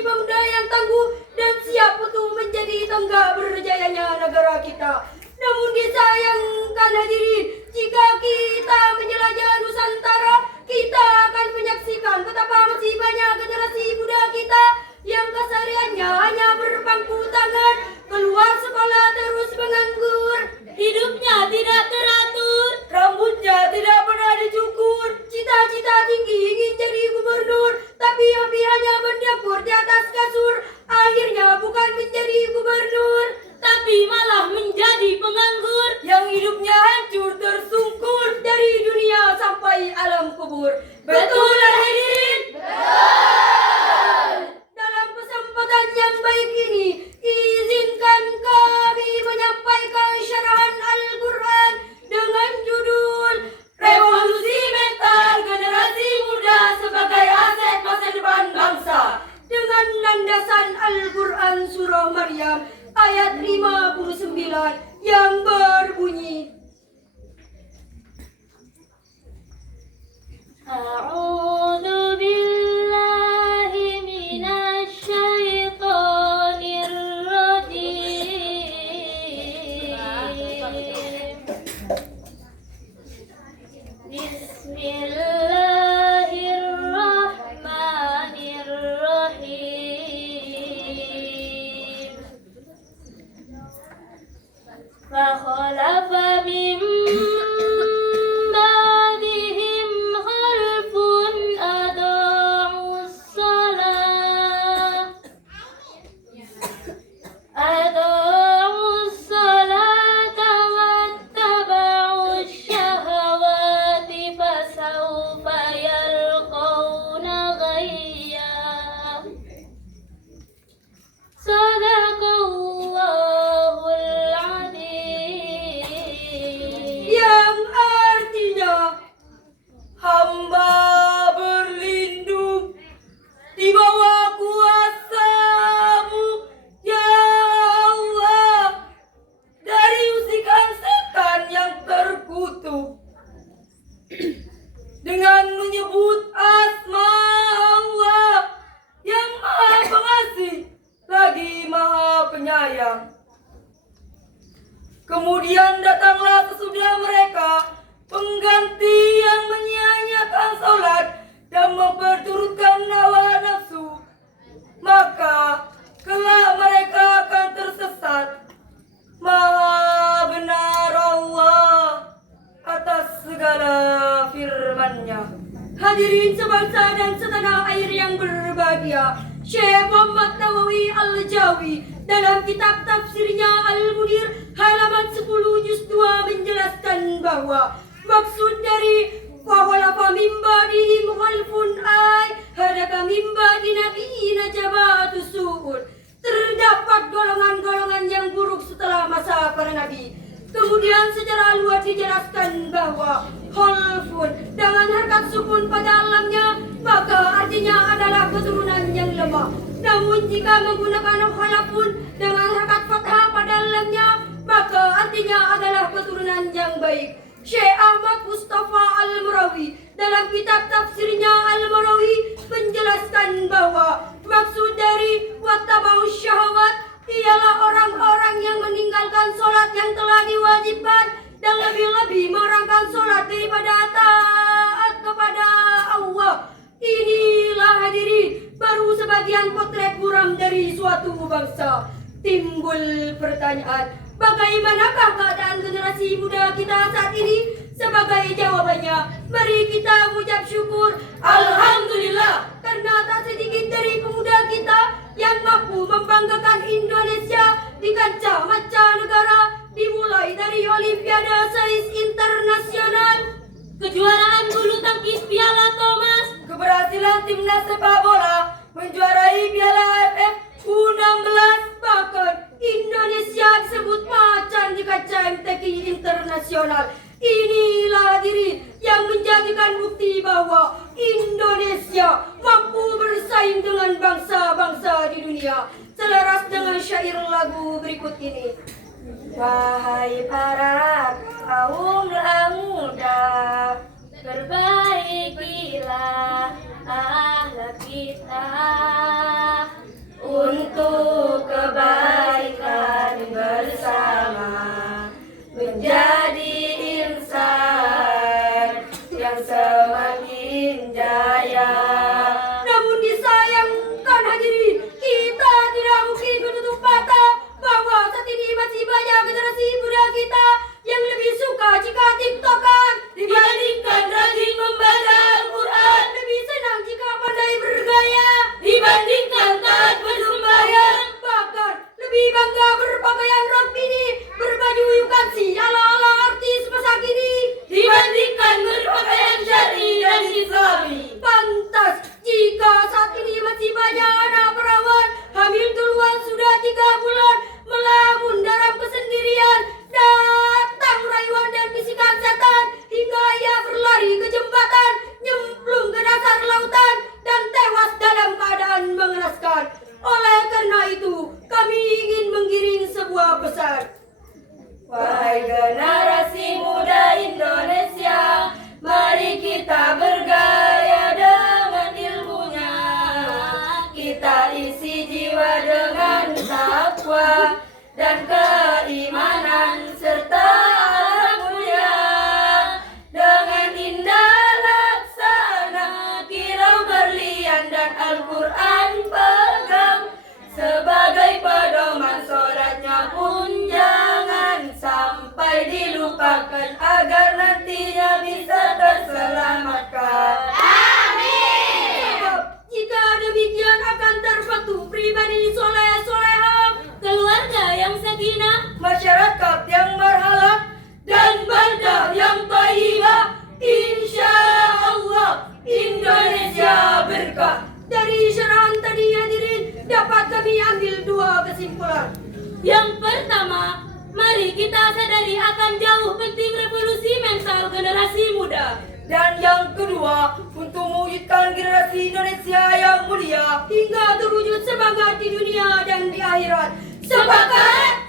pemuda yang tangguh dan siap untuk menjadi tonggak berjayanya negara kita. Namun disayangkan hadirin, jika kita menjelajah Nusantara, kita akan menyaksikan betapa masih banyak generasi muda kita yang kesehariannya hanya berpangku tangan, keluar sekolah terus menganggur, hidupnya tidak teratur, rambutnya tidak pernah dicukur, cita-cita tinggi ingin jadi gubernur, tapi hobi hanya mendapur di atas kasur, akhirnya bukan menjadi gubernur, tapi malah menjadi penganggur yang hidupnya hancur tersungkur dari dunia sampai alam kubur. Betul hadirin? Dalam kesempatan yang baik ini, izinkan kami menyampaikan syarahan Al-Quran dengan judul Revolusi Mental Generasi Muda sebagai Aset Masa Depan Bangsa, dengan landasan Al-Quran Surah Maryam ayat 59 yang berbunyi, A'udzu billahi minasy syaithanir rajim. Bismillahirrahmanirrahim. فخلف من بعدهم خلف أضاعوا الصلاة واتبعوا الشهوات فسوف يلقون غيا. صدق Allahul Azim. Yang artinya hamba berlindung di bawah kuasa-Mu ya Allah dari usikan setan yang terkutuk. Dengan menyebut asma Allah yang maha pengasih lagi maha penyayang. Kemudian datanglah sesudah mereka pengganti yang menyia-nyiakan salat dan memperturutkan hawa nafsu, maka kelak mereka akan tersesat. Maha benar Allah atas segala firman-Nya. Hadirin sebangsa dan setanah air yang berbahagia, Syekh Muhammad Nawawi Al-Jawi dalam kitab tafsirnya Al-Munir halaman 10 juz 2 menjelaskan bahwa maksud dari wahalafa mimba dihim khalfun ay hadaka mimba dinabiina jabatus su'ud, terdapat golongan-golongan yang buruk setelah masa para nabi. Kemudian secara luas dijelaskan bahwa khalfun dengan harkat sukun pada alamnya maka artinya adalah keturunan yang lemah. Namun jika menggunakan khalafun dengan harkat fathah pada alamnya maka artinya adalah keturunan yang baik. Syekh Ahmad Mustafa Al-Murawi dalam kitab tafsirnya Al-Murawi menjelaskan bahwa maksud dari wattaba'us syahawat ialah orang-orang yang meninggalkan sholat yang telah diwajibkan dan lebih-lebih merangkan sholat daripada taat kepada Allah. Inilah hadirin baru sebagian potret buram dari suatu bangsa. Timbul pertanyaan, bagaimanakah keadaan generasi muda kita saat ini? Sebagai jawabannya, mari kita mengucap syukur Alhamdulillah karena tak sedikit dari pemuda kita yang mampu membanggakan Indonesia di kancah mancanegara, dimulai dari Olimpiade Sains Internasional, kejuaraan bulu tangkis Piala Thomas, keberhasilan timnas sepak bola menjuarai Piala AFF U16, bahkan Indonesia disebut macan di kancah MTQ internasional. Inilah diri yang menjadikan bukti bahwa Indonesia mampu bersaing dengan bangsa-bangsa di dunia. Selaras dengan syair lagu berikut ini. Wahai para kaum muda, perbaikilah akhlak kita. semakin jaya. Namun disayangkan hadirin, kita tidak mungkin menutup mata bahwa saat ini masih banyak generasi muda kita yang lebih suka jika tiktokan dibandingkan rajin membaca Al-Quran, lebih senang jika pandai bergaya dibandingkan taat bersembahyang, bahkan lebih bangga berpakaian rapi, berbaju yukansi ala-ala artis masa kini dibandingkan berpakaian syar'i dan islami. Pantas jika saat ini masih banyak anak perawan hamil duluan sudah 3 bulan, melamun dalam kesendirian, datang rayuan dan bisikan setan hingga ia berlari ke jembatan, nyemplung ke dasar lautan dan tewas dalam keadaan mengenaskan. Oleh karena itu, kami ingin menggiring sebuah pesan. Wahai generasi muda Indonesia, mari kita bergaya dengan ilmunya. Kita isi jiwa dengan takwa dan keimanan serta mulia. Dengan indah laksana kilau berlian dan Al-Quran pegang, sebagai pedoman sholatnya pun jangan sampai dilupakan, agar nantinya bisa terselamatkan. Amin. Jika demikian akan terbentuk pribadi soleh-solehah, keluarga yang sakinah, masyarakat yang marhalah, dan banda yang thayyibah. Insya Allah Indonesia berkah. Dari syarahan tadi hadirin dapat kami ambil 2 kesimpulan. Yang pertama, mari kita sadari akan jauh penting revolusi mental generasi muda. Dan yang kedua, untuk mewujudkan generasi Indonesia yang mulia hingga terwujud semangat di dunia dan di akhirat. Sepakat?